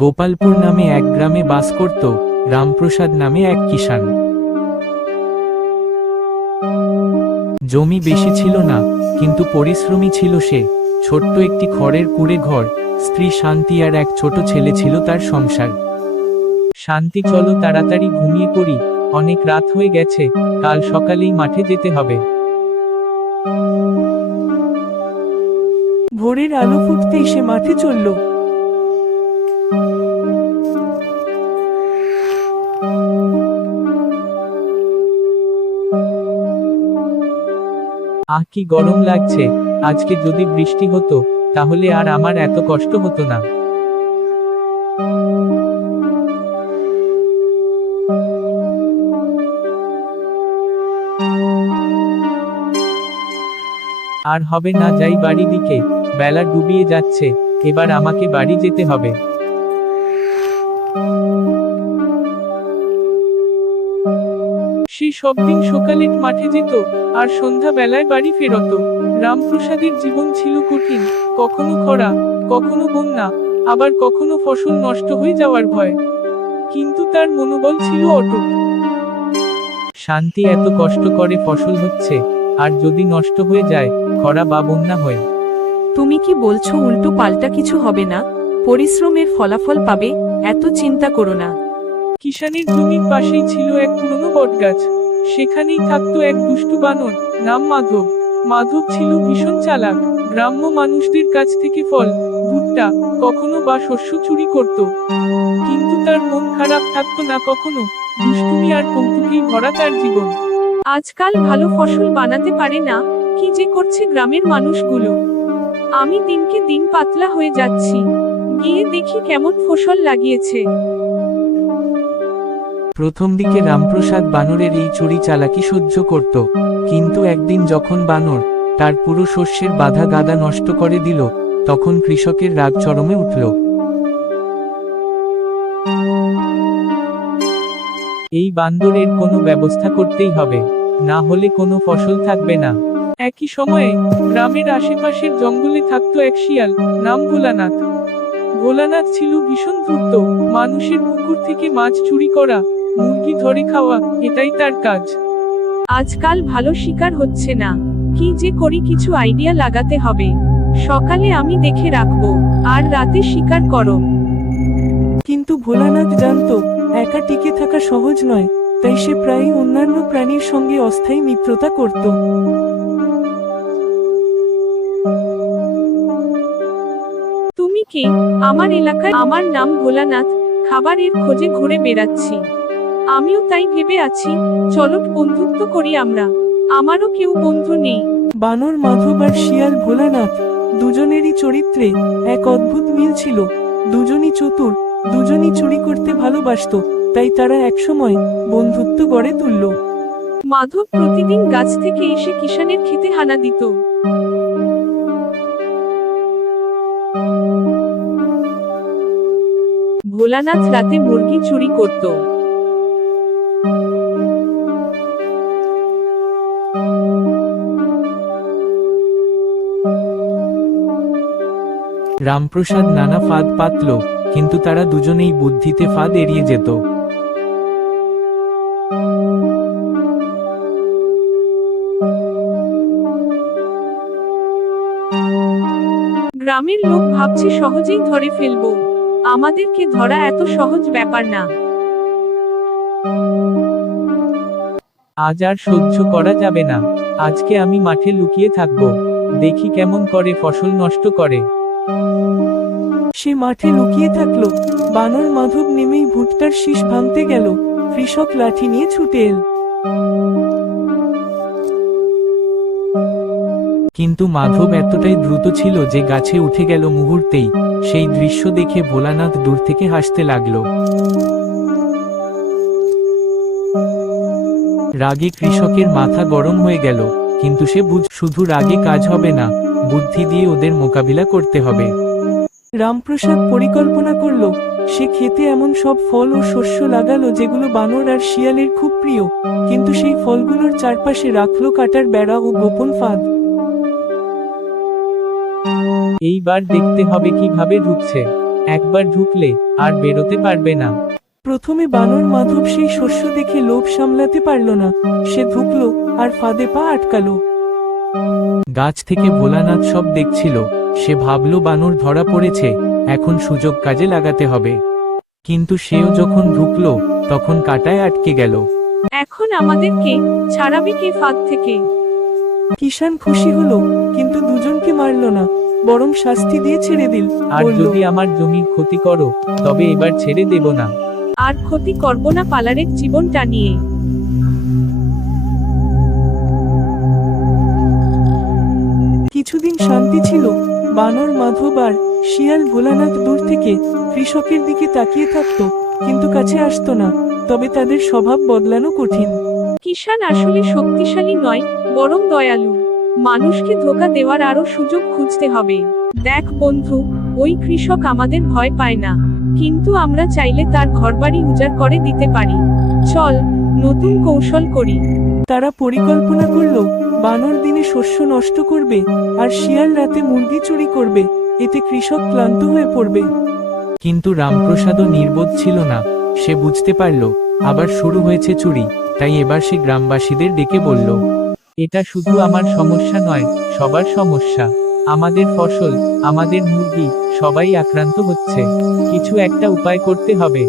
গোপালপুর নামে এক গ্রামে বাস করত রামপ্রসাদ নামে এক কিষাণ। জমি বেশি ছিল না, কিন্তু পরিশ্রমী ছিল সে। ছোট্ট একটি খড়ের কুড়ে ঘর স্ত্রী শান্তি আর এক ছোট ছেলে ছিল তার সংসার। শান্তি, চলো তাড়াতাড়ি ঘুমিয়ে পড়ি, অনেক রাত হয়ে গেছে, কাল সকালেই মাঠে যেতে হবে। ভোরের আলো ফুটতেই সে মাঠে চলল। আহ, কি গরম লাগছে, আজকে যদি বৃষ্টি হতো তাহলে আর আমার এত কষ্ট হতো না। আর হবে না, যাই বাড়ি দিকে বেলা ডুবিয়ে যাচ্ছে, এবার আমাকে বাড়ি যেতে হবে। সব দিন সকালে মাঠে যেত আর সন্ধ্যা বেলায় বাড়ি ফেরত। রামপ্রসাদের জীবন ছিল কঠিন কখনো খরা কখনো বন্যা আবার কখনো ফসল নষ্ট হয়ে যাওয়ার ভয়। কিন্তু তার মনোবল ছিল অটুট। শান্তি এত কষ্ট করে ফসল হচ্ছে আর যদি নষ্ট হয়ে যায় খরা বা বন্যা হয়। তুমি কি বলছো উল্টো পাল্টা কিছু হবে না? পরিশ্রমের ফলাফল পাবে এত চিন্তা করো না। কিষানের জমির পাশেই ছিল এক পুরনো বটগাছ। সেখানেই থাকতো এক দুষ্টু বানর, নাম মাধব। মাধব ছিল ভীষণ চালাক, গ্রাম্য মানুষদের কাছ থেকে ফল, ভুট্টা, কখনো বা শস্য চুরি করত। কিন্তু তার মন খারাপ থাকতো না কখনো, দুষ্টুমি আর কৌতুকেই ভরা তার জীবন। আজকাল ভালো ফসল বানাতে পারে না, কি যে করছে গ্রামের মানুষগুলো। আমি দিনকে দিন পাতলা হয়ে যাচ্ছি, গিয়ে দেখি কেমন ফসল লাগিয়েছে। প্রথম দিকে রামপ্রসাদ বানরের এই চুরি চালাকি সহ্য করত, কিন্তু একদিন যখন বানর তার পুরো শস্যের বাধা গাদা নষ্ট করে দিল, তখন কৃষকের রাগ চরমে উঠল। এই বান্দরের কোনো ব্যবস্থা করতেই হবে, না হলে কোনো ফসল থাকবে না। একই সময়ে গ্রামের আশেপাশের জঙ্গলে থাকতো এক শিয়াল, নাম ভোলানাথ। ভোলানাথ ছিল ভীষণ ধূর্ত, মানুষের পুকুর থেকে মাছ চুরি করা মুরগি ধরে খাওয়া এটাই তার কাজ। আজকাল ভালো শিকার হচ্ছে না। কি যে করি কিছু আইডিয়া লাগাতে হবে। সকালে আমি দেখে রাখব আর রাতে শিকার করো। কিন্তু ভোলানাথ জানতো একা টিকে থাকা সহজ নয় তাই সে প্রায়ই অন্যান্য প্রাণীর সঙ্গে অস্থায়ী মিত্রতা করত। তুমি কে? আমার এলাকায় আমার নাম ভোলানাথ খাবারের খোঁজে ঘুরে বেড়াচ্ছি। আমিও তাই ভেবে আছি চলো বন্ধুত্ব করি আমরা। আমারও কেউ বন্ধু নেই। বানর মাধব আর শিয়াল ভোলানাথ দুজনেরই চরিত্রে এক অদ্ভুত মিল ছিল। দুজনই চতুর দুজনই চুরি করতে ভালোবাসত তাই তারা একসময় বন্ধুত্ব গড়ে তুলল। মাধব প্রতিদিন গাছ থেকে এসে কিষানের খেতে হানা দিত। ভোলানাথ রাতে মুরগি চুরি করত। রামপ্রসাদ নানা ফাঁদ পাতল কিন্তু তারা দুজনেই বুদ্ধিতে ফাঁদ এড়িয়ে যেত। গ্রামের লোক ভাবছে সহজেই ধরে ফেলব। আমাদেরকে ধরা এত সহজ ব্যাপার না। আজ আর সহ্য করা যাবে না। আজকে আমি মাঠে লুকিয়ে থাকব। দেখি কেমন করে ফসল নষ্ট করে। সে মাঠে লুকিয়ে থাকল। বানর মাধব নেমেই ভুট্টার শীষ ভাঙতে গেল। কৃষক লাঠি নিয়ে ছুটে এল। কিন্তু মাধব এতটাই দ্রুত ছিল যে গাছে উঠে গেল মুহূর্তেই। সেই দৃশ্য দেখে ভোলানাথ দূর থেকে হাসতে লাগল। রাগে কৃষকের মাথা গরম হয়ে গেল, কিন্তু সে বুঝ শুধু রাগে কাজ হবে না, বুদ্ধি দিয়ে ওদের মোকাবিলা করতে হবে। রামপ্রসাদ পরিকল্পনা করল, সে খেতে এমন সব ফল ও শস্য লাগালো যেগুলো বানর আর শিয়ালের খুব প্রিয়, কিন্তু সেই ফলগুলোর চারপাশে রাখল কাটার বেড়া ও গোপন ফাঁদ। এইবার দেখতে হবে কীভাবে ঢুকছে। একবার ঢুকলে আর বেরোতে পারবে না। প্রথমে বানর মাধব সেই শস্য দেখে লোভ সামলাতে পারল না। সে ঢুকলো আর ফাঁদে পা আটকালো। গাছ থেকে ভোলানাথ সব দেখছিল সে ভাবল বানর ধরা পড়েছে এখন সুযোগ কাজে লাগাতে হবে। কিন্তু সেও যখন ঢুকল তখন কাটায় আটকে গেল। এখন আমাদেরকে ছাড়াবে কে ফাঁদ থেকে? কিষান খুশি হলো কিন্তু দুজনকে মারল না বরং শাস্তি দিয়ে ছেড়ে দিল আর যদি আমার জমির ক্ষতি করো তবে এবার ছেড়ে দেব না। আর ক্ষতি করব না পালারের জীবনটা নিয়ে। শান্তি ছিল। বানর মাধব আর শিয়াল ভোলানাথ দূর থেকে কৃষকের দিকে তাকিয়ে থাকত, কিন্তু কাছে আসত না, তবে তাদের স্বভাব বদলানো কঠিন। কিষান আসলে শক্তিশালী নয়, বরং দয়ালু। মানুষকে ধোকা দেওয়ার আরও সুযোগ খুঁজতে হবে। দেখ বন্ধু, ওই কৃষক আমাদের ভয় পায় না, কিন্তু আমরা চাইলে তার ঘরবাড়ি উজাড় করে দিতে পারি। চল, নতুন কৌশল করি। তারা পরিকল্পনা করল, বানর দিনে শস্য নষ্ট করবে আর শিয়াল রাতে মুরগি চুরি করবে, এতে কৃষক ক্লান্ত হয়ে পড়বে। কিন্তু রামপ্রসাদও নির্বোধ ছিল না, সে বুঝতে পারল, আবার শুরু হয়েছে চুরি, তাই এবার সে গ্রামবাসীদের ডেকে বলল, এটা শুধু আমার সমস্যা নয়, সবার সমস্যা। আমাদের ফসল, আমাদের মুরগি, সবাই আক্রান্ত হচ্ছে। কিছু একটা উপায় করতে হবে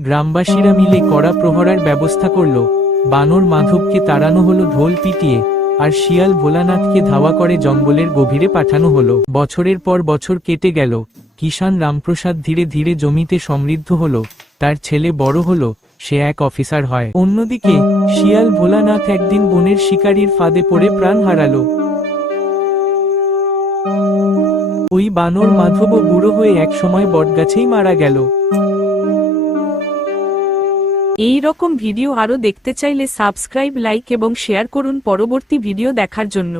গ্রামবাসীরা মিলে কড়া প্রহরার ব্যবস্থা করল। বানর মাধবকে তাড়ানো হলো, ঢোল পিটিয়ে, আর শিয়াল ভোলানাথকে ধাওয়া করে জঙ্গলের গভীরে পাঠানো হলো। বছরের পর বছর কেটে গেল কিষান রামপ্রসাদ ধীরে ধীরে জমিতে সমৃদ্ধ হলো, তার ছেলে বড় হলো, সে এক অফিসার হয়। অন্যদিকে, শিয়াল ভোলানাথ একদিন বনের শিকারীর ফাঁদে পড়ে প্রাণ হারালো। ওই বানর মাধবও বুড়ো হয়ে একসময় বটগাছেই মারা গেল। এই রকম ভিডিও আরও দেখতে চাইলে সাবস্ক্রাইব, লাইক এবং শেয়ার করুন। পরবর্তী ভিডিও দেখার জন্য।